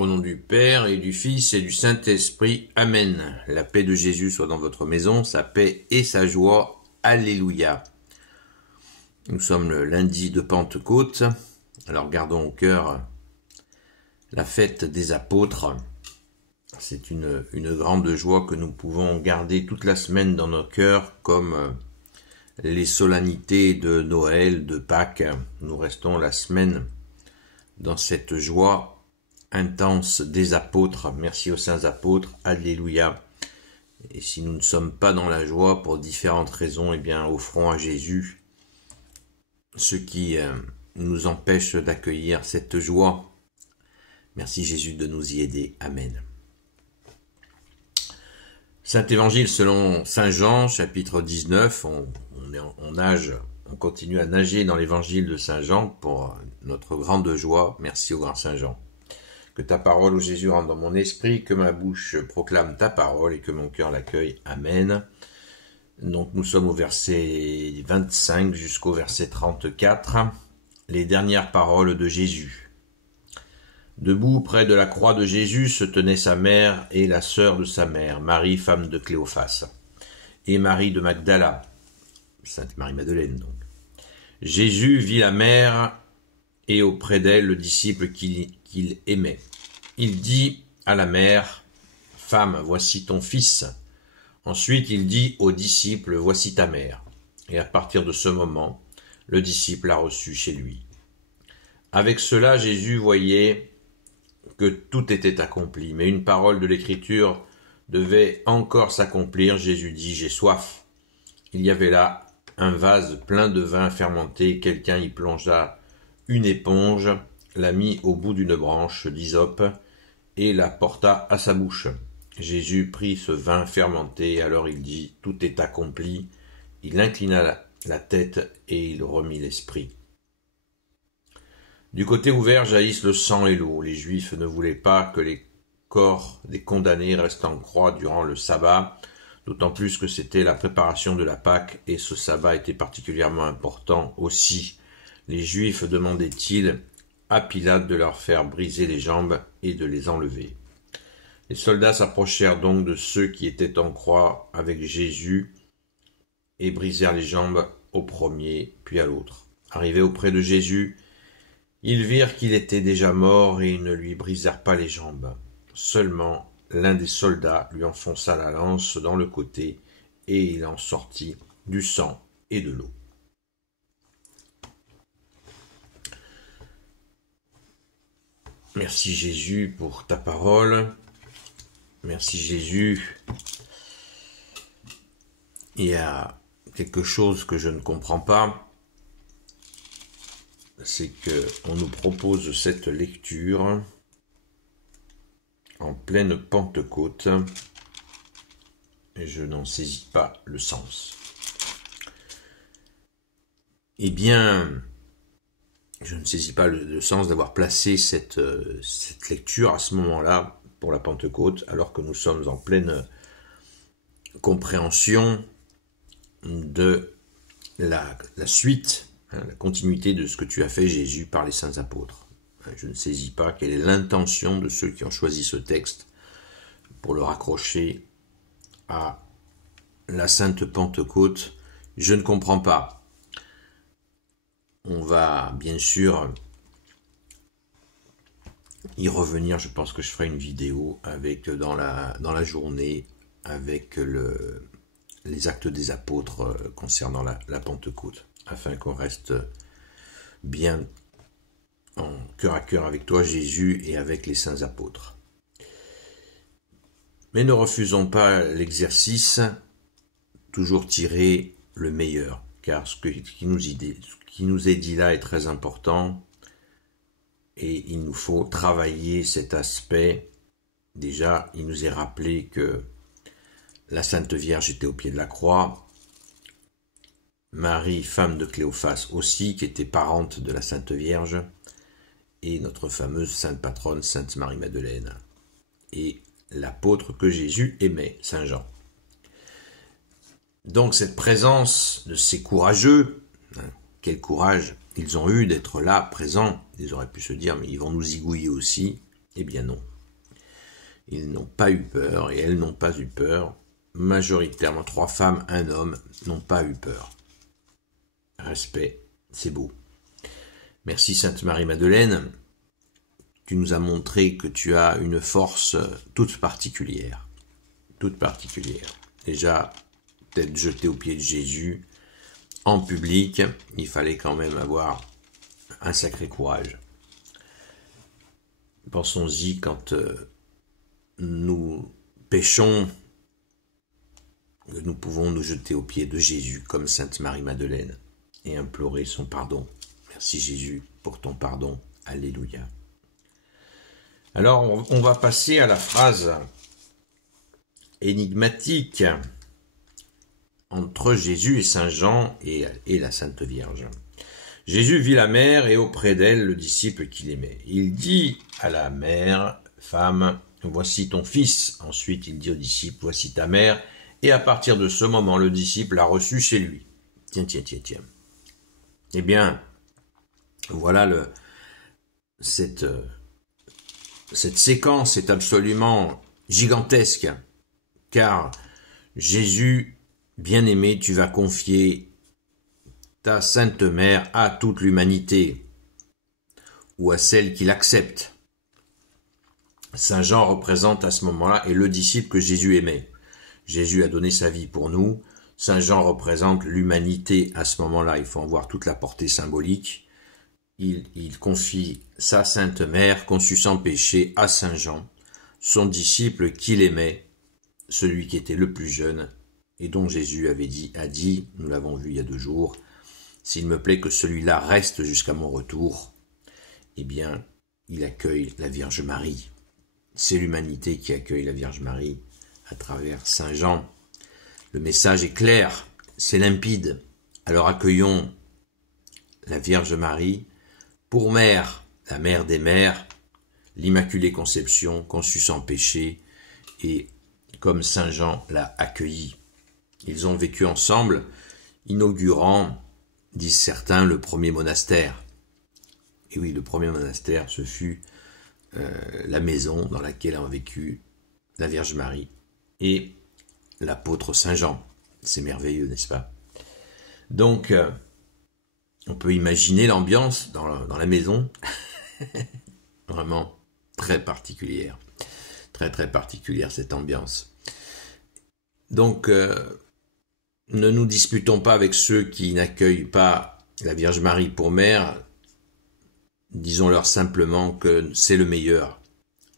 Au nom du Père et du Fils et du Saint-Esprit. Amen. La paix de Jésus soit dans votre maison, sa paix et sa joie. Alléluia. Nous sommes le lundi de Pentecôte. Alors gardons au cœur la fête des apôtres. C'est une grande joie que nous pouvons garder toute la semaine dans nos cœurs, comme les solennités de Noël, de Pâques. Nous restons la semaine dans cette joie intense des apôtres. Merci aux saints apôtres. Alléluia. Et si nous ne sommes pas dans la joie pour différentes raisons, eh bien, offrons à Jésus ce qui nous empêche d'accueillir cette joie. Merci Jésus de nous y aider. Amen. Saint Évangile selon Saint Jean, chapitre 19. On continue à nager dans l'Évangile de Saint Jean pour notre grande joie. Merci au grand Saint Jean. Que ta parole, ô Jésus, rentre dans mon esprit, que ma bouche proclame ta parole et que mon cœur l'accueille. Amen. Donc nous sommes au verset 25 jusqu'au verset 34, les dernières paroles de Jésus. Debout près de la croix de Jésus se tenaient sa mère et la sœur de sa mère, Marie, femme de Cléophas, et Marie de Magdala, Sainte Marie-Madeleine donc. Jésus vit la mère et auprès d'elle le disciple qu'il aimait. Il dit à la mère, « Femme, voici ton fils. » Ensuite, il dit au disciple, « Voici ta mère. » Et à partir de ce moment, le disciple l'a reçue chez lui. Avec cela, Jésus voyait que tout était accompli, mais une parole de l'Écriture devait encore s'accomplir. Jésus dit, « J'ai soif. » Il y avait là un vase plein de vin fermenté. Quelqu'un y plongea une éponge, la mit au bout d'une branche d'hysope et la porta à sa bouche. Jésus prit ce vin fermenté, alors il dit « Tout est accompli ». Il inclina la tête et il remit l'esprit. Du côté ouvert jaillissent le sang et l'eau. Les Juifs ne voulaient pas que les corps des condamnés restent en croix durant le sabbat, d'autant plus que c'était la préparation de la Pâque et ce sabbat était particulièrement important aussi. Les Juifs demandaient-ils à Pilate de leur faire briser les jambes et de les enlever. Les soldats s'approchèrent donc de ceux qui étaient en croix avec Jésus et brisèrent les jambes au premier puis à l'autre. Arrivés auprès de Jésus, ils virent qu'il était déjà mort et ils ne lui brisèrent pas les jambes. Seulement l'un des soldats lui enfonça la lance dans le côté et il en sortit du sang et de l'eau. Merci Jésus pour ta parole. Merci Jésus. Il y a quelque chose que je ne comprends pas. C'est qu'on nous propose cette lecture en pleine Pentecôte et je n'en saisis pas le sens. Eh bien, je ne saisis pas le sens d'avoir placé cette lecture à ce moment-là pour la Pentecôte, alors que nous sommes en pleine compréhension de la suite, la continuité de ce que tu as fait, Jésus, par les saints apôtres. Je ne saisis pas quelle est l'intention de ceux qui ont choisi ce texte pour le raccrocher à la Sainte Pentecôte. Je ne comprends pas. On va bien sûr y revenir. Je pense que je ferai une vidéo avec dans la journée avec les actes des apôtres concernant la Pentecôte, afin qu'on reste bien en cœur à cœur avec toi, Jésus, et avec les saints apôtres. Mais ne refusons pas l'exercice, toujours tirer le meilleur, car ce qui nous est dit là est très important, et il nous faut travailler cet aspect. Déjà, il nous est rappelé que la Sainte Vierge était au pied de la croix, Marie, femme de Cléophas aussi, qui était parente de la Sainte Vierge, et notre fameuse sainte patronne, Sainte Marie-Madeleine, et l'apôtre que Jésus aimait, Saint Jean. Donc cette présence de ces courageux, quel courage ils ont eu d'être là, présents, ils auraient pu se dire, mais ils vont nous zigouiller aussi, Eh bien non. Ils n'ont pas eu peur et elles n'ont pas eu peur. Majoritairement, 3 femmes, 1 homme n'ont pas eu peur. Respect, c'est beau. Merci Sainte Marie-Madeleine. Tu nous as montré que tu as une force toute particulière. Toute particulière. Déjà, d'être jeté aux pieds de Jésus en public, il fallait quand même avoir un sacré courage. Pensons-y quand nous péchons, nous pouvons nous jeter aux pieds de Jésus comme Sainte Marie-Madeleine et implorer son pardon. Merci Jésus pour ton pardon. Alléluia. Alors, on va passer à la phrase énigmatique entre Jésus et Saint Jean et la Sainte Vierge. Jésus vit la mère et auprès d'elle le disciple qu'il aimait. Il dit à la mère, « Femme, voici ton fils. » Ensuite, il dit au disciple, « Voici ta mère. » Et à partir de ce moment, le disciple l'a reçu chez lui. Tiens. Eh bien, voilà cette séquence est absolument gigantesque, car Jésus, bien-aimé, tu vas confier ta sainte mère à toute l'humanité, ou à celle qui l'accepte. Saint Jean représente à ce moment-là et le disciple que Jésus aimait. Jésus a donné sa vie pour nous. Saint Jean représente l'humanité à ce moment-là. Il faut en voir toute la portée symbolique. Il confie sa sainte mère, conçue sans péché, à Saint Jean, son disciple qu'il aimait, celui qui était le plus jeune, et dont Jésus a dit, nous l'avons vu il y a 2 jours, « S'il me plaît que celui-là reste jusqu'à mon retour, eh bien, il accueille la Vierge Marie. » C'est l'humanité qui accueille la Vierge Marie à travers Saint Jean. Le message est clair, c'est limpide. Alors accueillons la Vierge Marie pour mère, la mère des mères, l'Immaculée Conception, conçue sans péché, et comme Saint Jean l'a accueillie. Ils ont vécu ensemble, inaugurant, disent certains, le premier monastère. Et oui, le premier monastère, ce fut la maison dans laquelle ont vécu la Vierge Marie et l'apôtre Saint Jean. C'est merveilleux, n'est-ce pas? Donc, on peut imaginer l'ambiance dans la maison, vraiment très particulière, très particulière cette ambiance. Donc, ne nous disputons pas avec ceux qui n'accueillent pas la Vierge Marie pour mère. Disons-leur simplement que c'est le meilleur.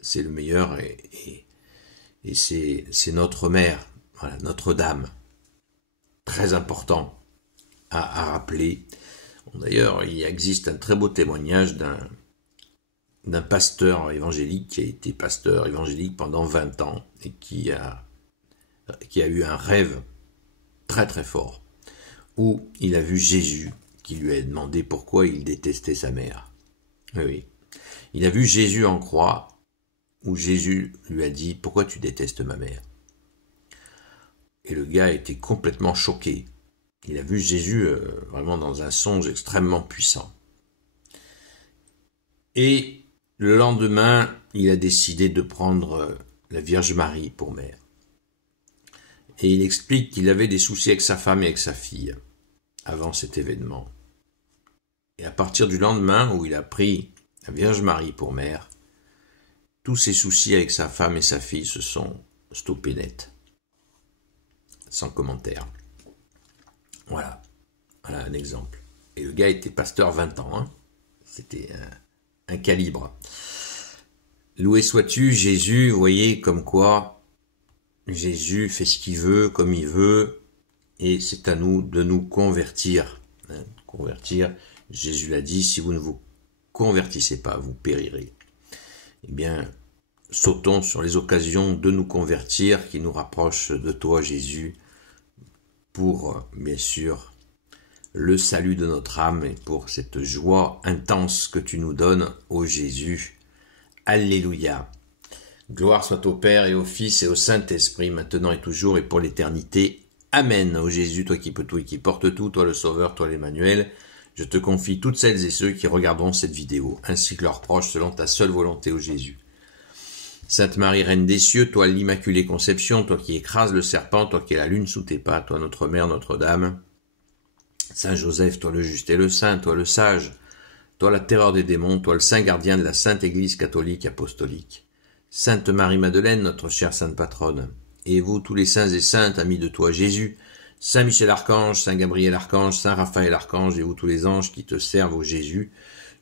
C'est le meilleur et c'est notre mère, voilà, Notre-Dame. Très important à rappeler. D'ailleurs, il existe un très beau témoignage d'un pasteur évangélique qui a été pasteur évangélique pendant 20 ans et qui a eu un rêve très fort où il a vu Jésus qui lui a demandé pourquoi il détestait sa mère. Oui. Il a vu Jésus en croix où Jésus lui a dit « Pourquoi tu détestes ma mère ?» Et le gars a été complètement choqué. Il a vu Jésus vraiment dans un songe extrêmement puissant. Et le lendemain, il a décidé de prendre la Vierge Marie pour mère. Et il explique qu'il avait des soucis avec sa femme et avec sa fille avant cet événement. Et à partir du lendemain où il a pris la Vierge Marie pour mère, tous ses soucis avec sa femme et sa fille se sont stoppés net. Sans commentaire. Voilà un exemple. Et le gars était pasteur 20 ans. Hein. C'était un calibre. Loué sois-tu, Jésus, vous voyez comme quoi Jésus fait ce qu'il veut, comme il veut, et c'est à nous de nous convertir. Hein, convertir, Jésus l'a dit, si vous ne vous convertissez pas, vous périrez. Eh bien, sautons sur les occasions de nous convertir qui nous rapprochent de toi, Jésus, pour, bien sûr, le salut de notre âme et pour cette joie intense que tu nous donnes, ô Jésus. Alléluia. Gloire soit au Père et au Fils et au Saint-Esprit, maintenant et toujours et pour l'éternité. Amen. Ô Jésus, toi qui peux tout et qui portes tout, toi le Sauveur, toi l'Emmanuel, je te confie toutes celles et ceux qui regarderont cette vidéo, ainsi que leurs proches, selon ta seule volonté, ô Jésus. Sainte Marie, Reine des cieux, toi l'Immaculée Conception, toi qui écrases le serpent, toi qui es la lune sous tes pas, toi notre Mère, Notre-Dame. Saint Joseph, toi le juste et le saint, toi le sage, toi la terreur des démons, toi le saint gardien de la Sainte Église catholique apostolique. Sainte Marie-Madeleine, notre chère sainte patronne, et vous tous les saints et saintes, amis de toi Jésus, Saint Michel Archange, Saint Gabriel Archange, Saint Raphaël Archange, et vous tous les anges qui te servent au Jésus,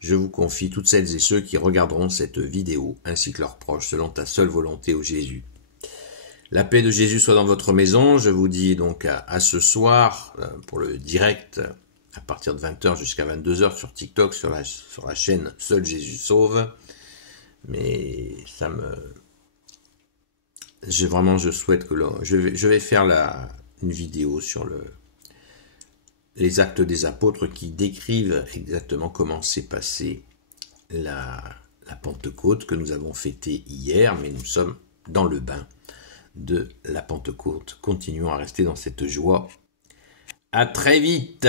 je vous confie toutes celles et ceux qui regarderont cette vidéo, ainsi que leurs proches, selon ta seule volonté, ô Jésus. La paix de Jésus soit dans votre maison. Je vous dis donc à ce soir, pour le direct, à partir de 20h jusqu'à 22h sur TikTok, sur la chaîne Seul Jésus Sauve. Mais ça me... je souhaite que... Je vais faire une vidéo sur les actes des apôtres qui décrivent exactement comment s'est passée la Pentecôte que nous avons fêtée hier, mais nous sommes dans le bain de la Pentecôte. Continuons à rester dans cette joie. À très vite!